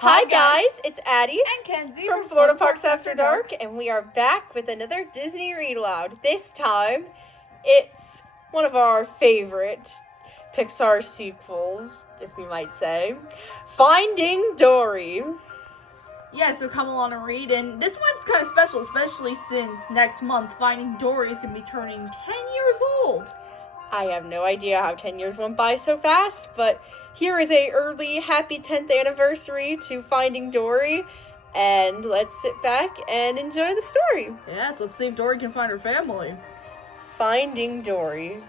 Hi guys, it's Addie and Kenzie from Florida Parks After Dark, and we are back with another Disney Read Aloud. This time, it's one of our favorite Pixar sequels, if we might say, Finding Dory. Yeah, so come along and read, and this one's kind of special, especially since next month Finding Dory is going to be turning 10 years old. I have no idea how 10 years went by so fast, but here is a early happy 10th anniversary to Finding Dory, and let's sit back and enjoy the story. Yes, let's see if Dory can find her family. Finding Dory.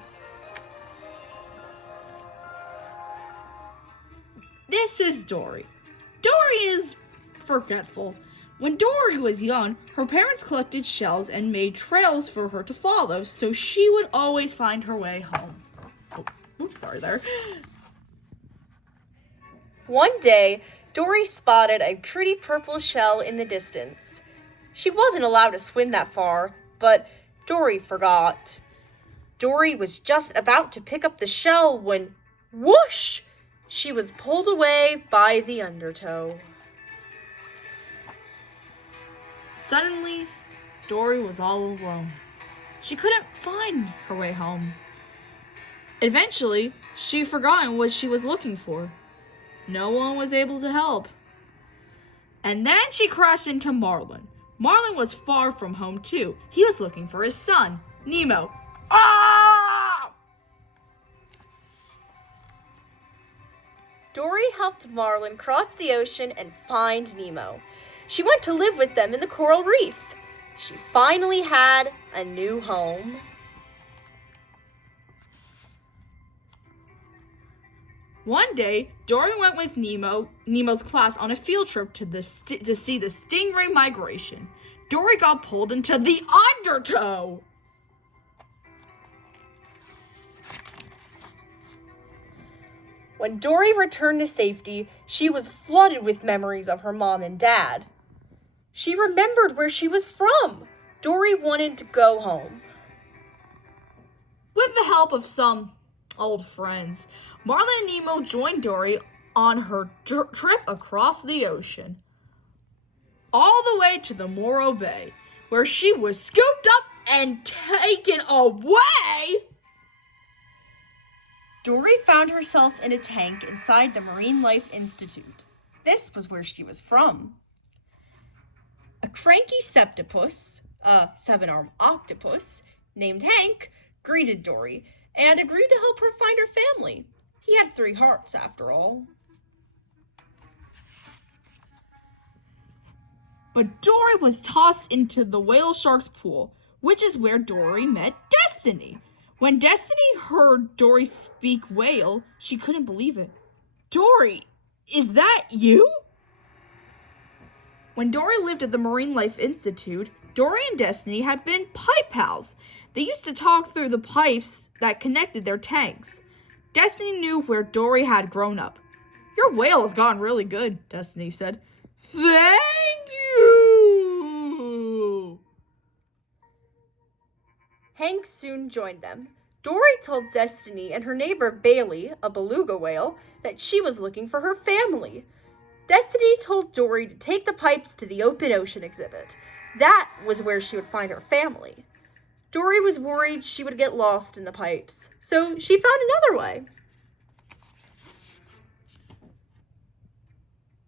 This is Dory. Dory is forgetful. When Dory was young, her parents collected shells and made trails for her to follow, so she would always find her way home. Oops, sorry there. One day, Dory spotted a pretty purple shell in the distance. She wasn't allowed to swim that far, but Dory forgot. Dory was just about to pick up the shell when, whoosh! She was pulled away by the undertow. Suddenly, Dory was all alone. She couldn't find her way home. Eventually, she'd forgotten what she was looking for. No one was able to help. And then she crashed into Marlin. Marlin was far from home too. He was looking for his son, Nemo. Ah! Dory helped Marlin cross the ocean and find Nemo. She went to live with them in the coral reef. She finally had a new home. One day, Dory went with Nemo's class on a field trip to see the stingray migration. Dory got pulled into the undertow. When Dory returned to safety, she was flooded with memories of her mom and dad. She remembered where she was from. Dory wanted to go home. With the help of some old friends, Marlin and Nemo joined Dory on her trip across the ocean, all the way to the Morro Bay, where she was scooped up and taken away. Dory found herself in a tank inside the Marine Life Institute. This was where she was from. A cranky septopus, a seven-armed octopus, named Hank, greeted Dory and agreed to help her find her family. He had 3 hearts, after all. But Dory was tossed into the whale shark's pool, which is where Dory met Destiny. When Destiny heard Dory speak whale, she couldn't believe it. Dory, is that you? When Dory lived at the Marine Life Institute, Dory and Destiny had been pipe pals. They used to talk through the pipes that connected their tanks. Destiny knew where Dory had grown up. Your whale has gotten really good, Destiny said. Thank you! Hank soon joined them. Dory told Destiny and her neighbor Bailey, a beluga whale, that she was looking for her family. Destiny told Dory to take the pipes to the open ocean exhibit. That was where she would find her family. Dory was worried she would get lost in the pipes, so she found another way.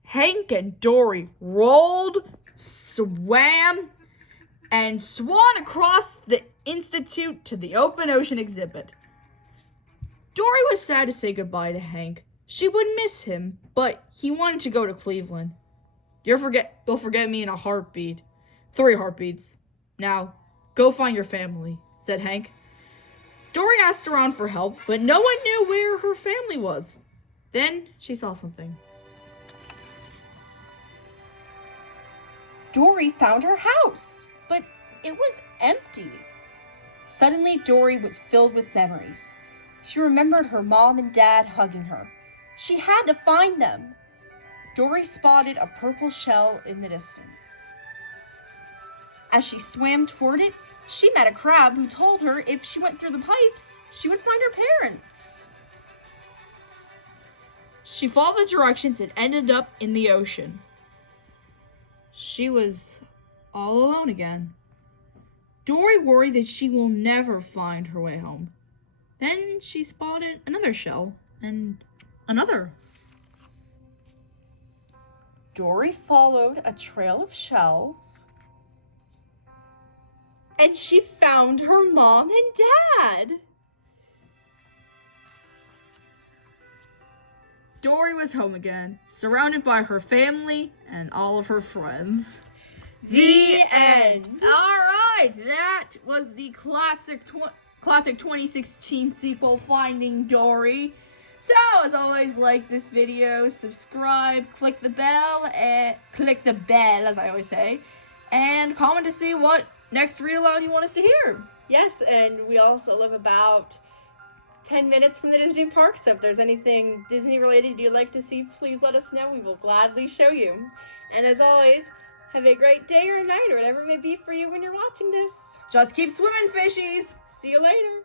Hank and Dory rolled, swam, and swan across the Institute to the open ocean exhibit. Dory was sad to say goodbye to Hank. She would miss him, but he wanted to go to Cleveland. You'll forget me in a heartbeat. 3 heartbeats. Now, go find your family, said Hank. Dory asked around for help, but no one knew where her family was. Then she saw something. Dory found her house, but it was empty. Suddenly, Dory was filled with memories. She remembered her mom and dad hugging her. She had to find them. Dory spotted a purple shell in the distance. As she swam toward it, she met a crab who told her if she went through the pipes, she would find her parents. She followed the directions and ended up in the ocean. She was all alone again. Dory worried that she will never find her way home. Then she spotted another shell and another. Dory followed a trail of shells, and she found her mom and dad. Dory was home again, surrounded by her family and all of her friends. The end. All right, that was the classic 2016 sequel, Finding Dory. So, as always, like this video, subscribe, click the bell, as I always say, and comment to see what next read aloud you want us to hear. Yes, and we also live about 10 minutes from the Disney park, so if there's anything Disney related you'd like to see, please let us know. We will gladly show you. And as always, have a great day or night or whatever it may be for you when you're watching this. Just keep swimming, fishies! See you later.